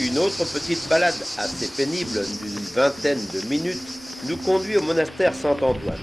Une autre petite balade assez pénible d'une vingtaine de minutes nous conduit au monastère Saint-Antoine.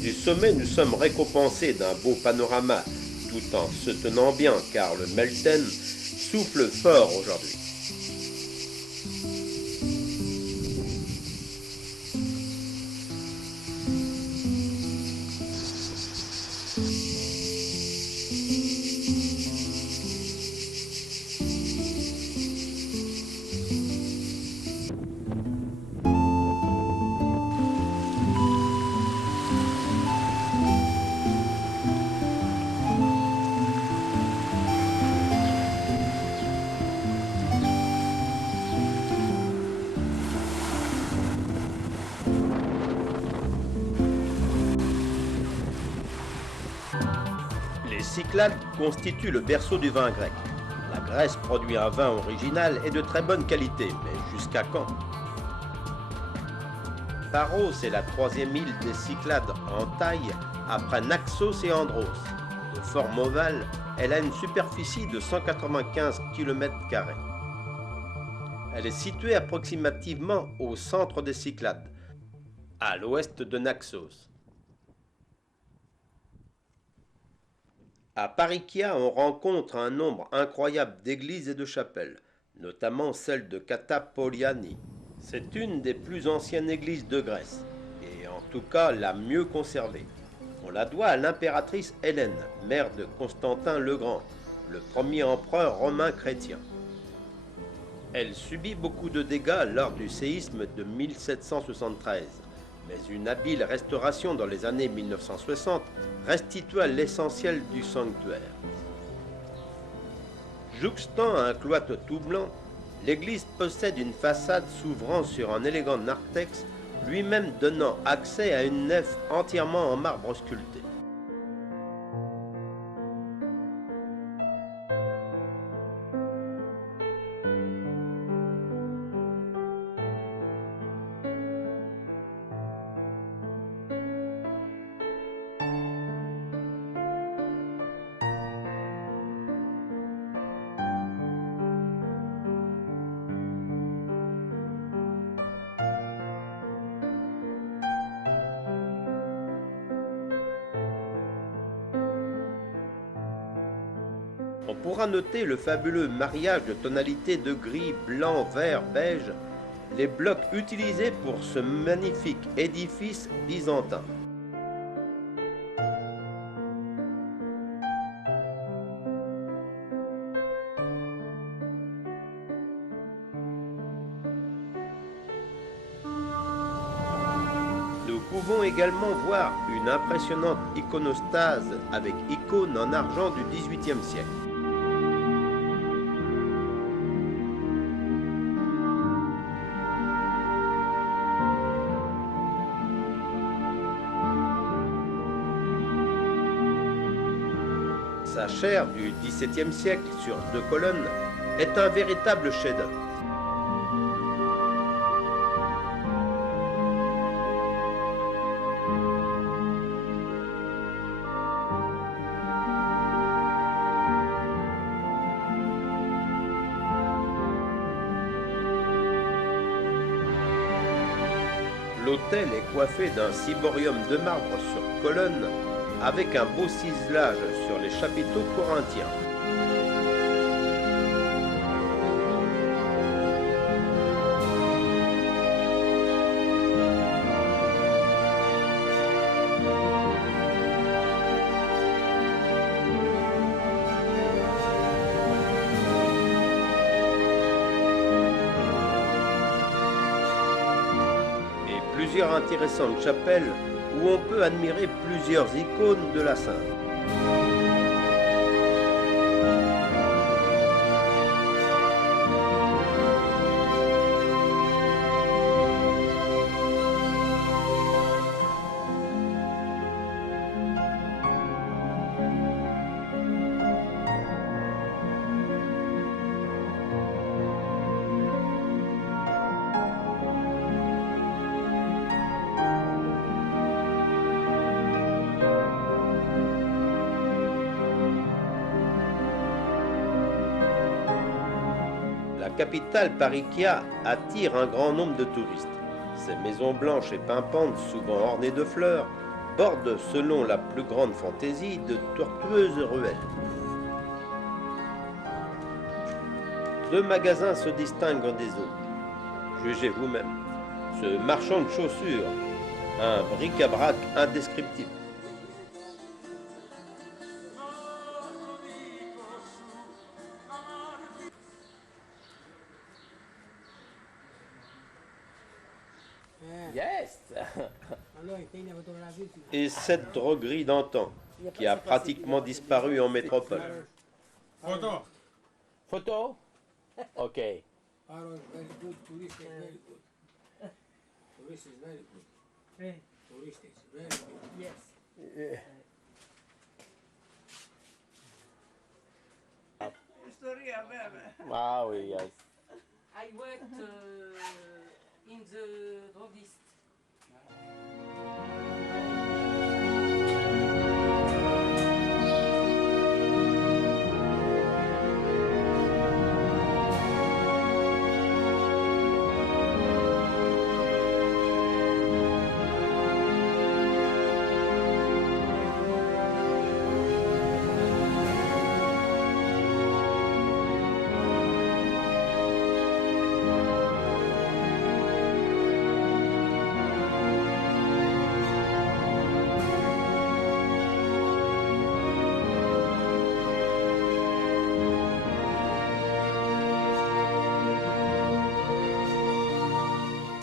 Du sommet, nous sommes récompensés d'un beau panorama, tout en se tenant bien, car le Melten souffle fort aujourd'hui. Les Cyclades constituent le berceau du vin grec. La Grèce produit un vin original et de très bonne qualité, mais jusqu'à quand? Paros est la troisième île des Cyclades en taille après Naxos et Andros. De forme ovale, elle a une superficie de 195 km². Elle est située approximativement au centre des Cyclades, à l'ouest de Naxos. À Parikia, on rencontre un nombre incroyable d'églises et de chapelles, notamment celle de Katapoliani. C'est une des plus anciennes églises de Grèce, et en tout cas la mieux conservée. On la doit à l'impératrice Hélène, mère de Constantin le Grand, le premier empereur romain chrétien. Elle subit beaucoup de dégâts lors du séisme de 1773. Mais une habile restauration dans les années 1960 restitua l'essentiel du sanctuaire. Jouxtant un cloître tout blanc, l'église possède une façade s'ouvrant sur un élégant narthex, lui-même donnant accès à une nef entièrement en marbre sculpté. On pourra noter le fabuleux mariage de tonalités de gris, blanc, vert, beige, les blocs utilisés pour ce magnifique édifice byzantin. Nous pouvons également voir une impressionnante iconostase avec icônes en argent du XVIIIe siècle. Sa chaire du XVIIe siècle sur 2 colonnes est un véritable chef-d'œuvre. L'autel est coiffé d'un ciborium de marbre sur colonne avec un beau ciselage sur les chapiteaux corinthiens. Et plusieurs intéressantes chapelles où on peut admirer plusieurs icônes de la Sainte. La capitale Parikia attire un grand nombre de touristes. Ses maisons blanches et pimpantes, souvent ornées de fleurs, bordent, selon la plus grande fantaisie, de tortueuses ruelles. Deux magasins se distinguent des autres. Jugez vous-même. Ce marchand de chaussures, un bric-à-brac indescriptible. Yes. Et cette droguerie d'antan, qui a pratiquement disparu en métropole. Photo. Photo? Ok. Aaron, very good. Tourist is very good. Tourist is very good. Tourist is very good. Yes. Ah oui, yes. I worked in the druggist.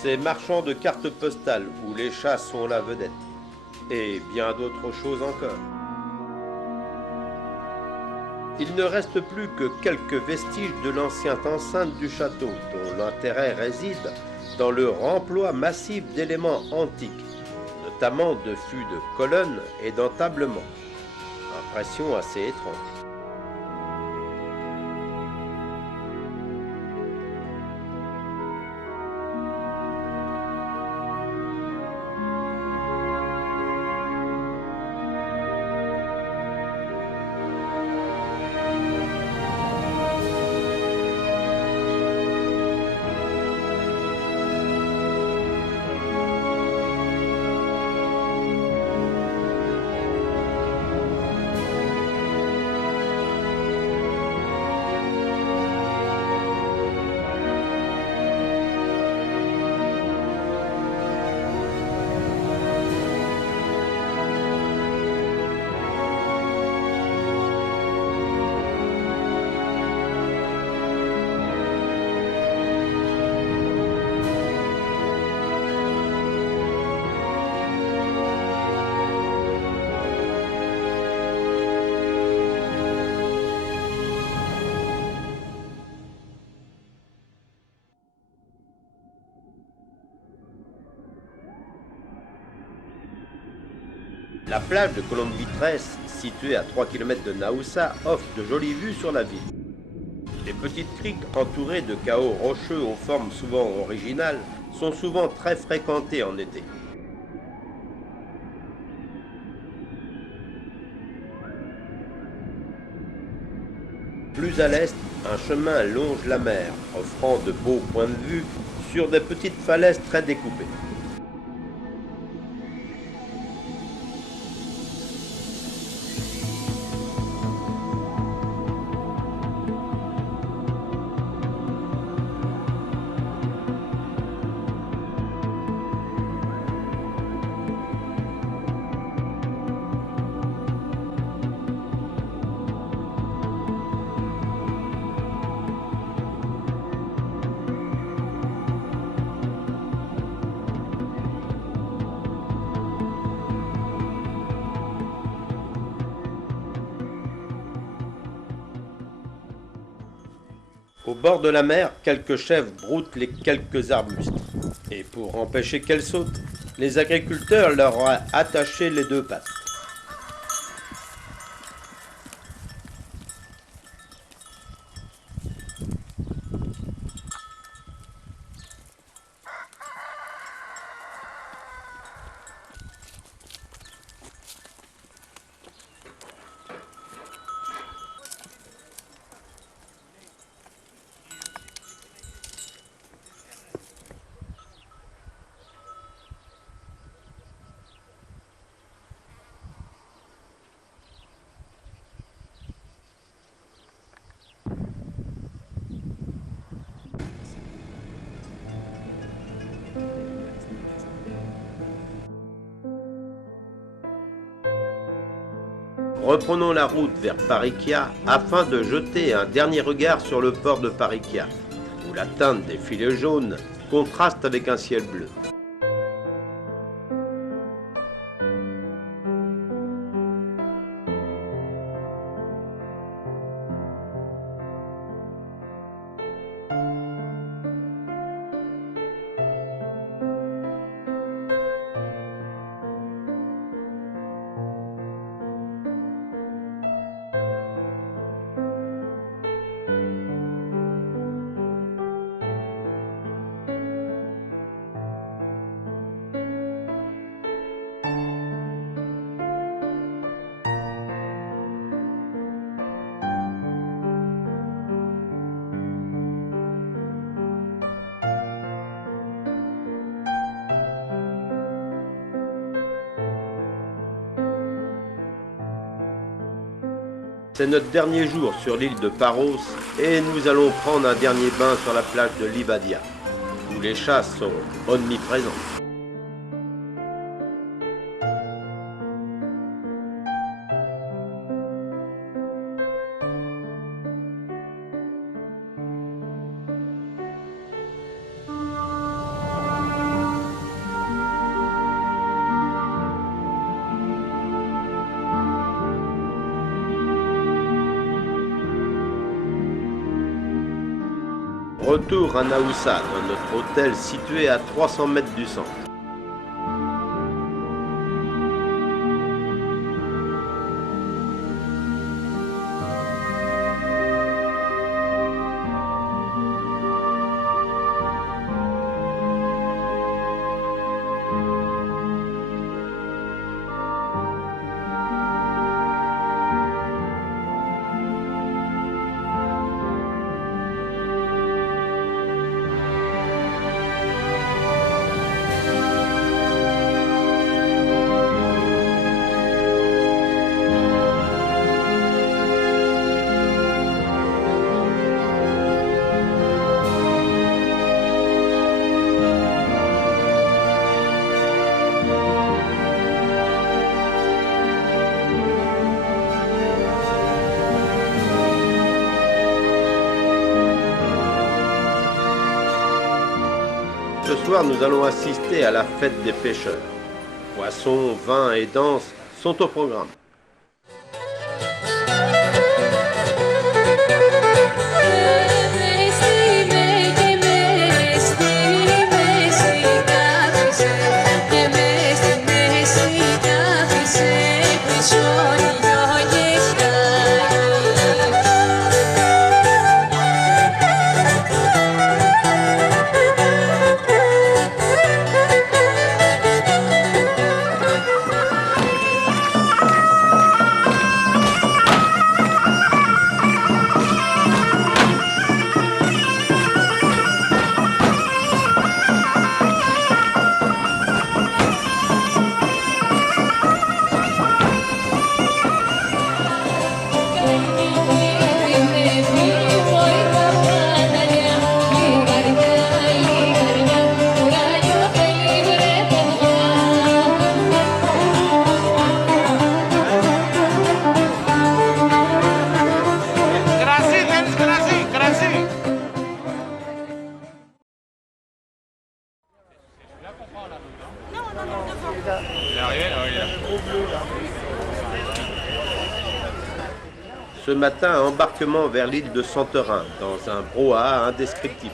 Ces marchands de cartes postales où les chats sont la vedette. Et bien d'autres choses encore. Il ne reste plus que quelques vestiges de l'ancienne enceinte du château, dont l'intérêt réside dans le remploi massif d'éléments antiques, notamment de fûts de colonnes et d'entablements. Impression assez étrange. La plage de Colombitres, située à 3 km de Naoussa, offre de jolies vues sur la ville. Les petites criques entourées de cahots rocheux aux formes souvent originales sont souvent très fréquentées en été. Plus à l'est, un chemin longe la mer, offrant de beaux points de vue sur des petites falaises très découpées. Au bord de la mer, quelques chèvres broutent les quelques arbustes. Et pour empêcher qu'elles sautent, les agriculteurs leur ont attaché les deux pattes. Reprenons la route vers Parikia afin de jeter un dernier regard sur le port de Parikia, où la teinte des filets jaunes contraste avec un ciel bleu. C'est notre dernier jour sur l'île de Paros et nous allons prendre un dernier bain sur la plage de Livadia, où les chasses sont omniprésentes. Retour à Naoussa, dans notre hôtel situé à 300 mètres du centre. Ce soir, nous allons assister à la fête des pêcheurs. Poissons, vins et danse sont au programme. Ce matin, embarquement vers l'île de Santorin, dans un brouhaha indescriptible.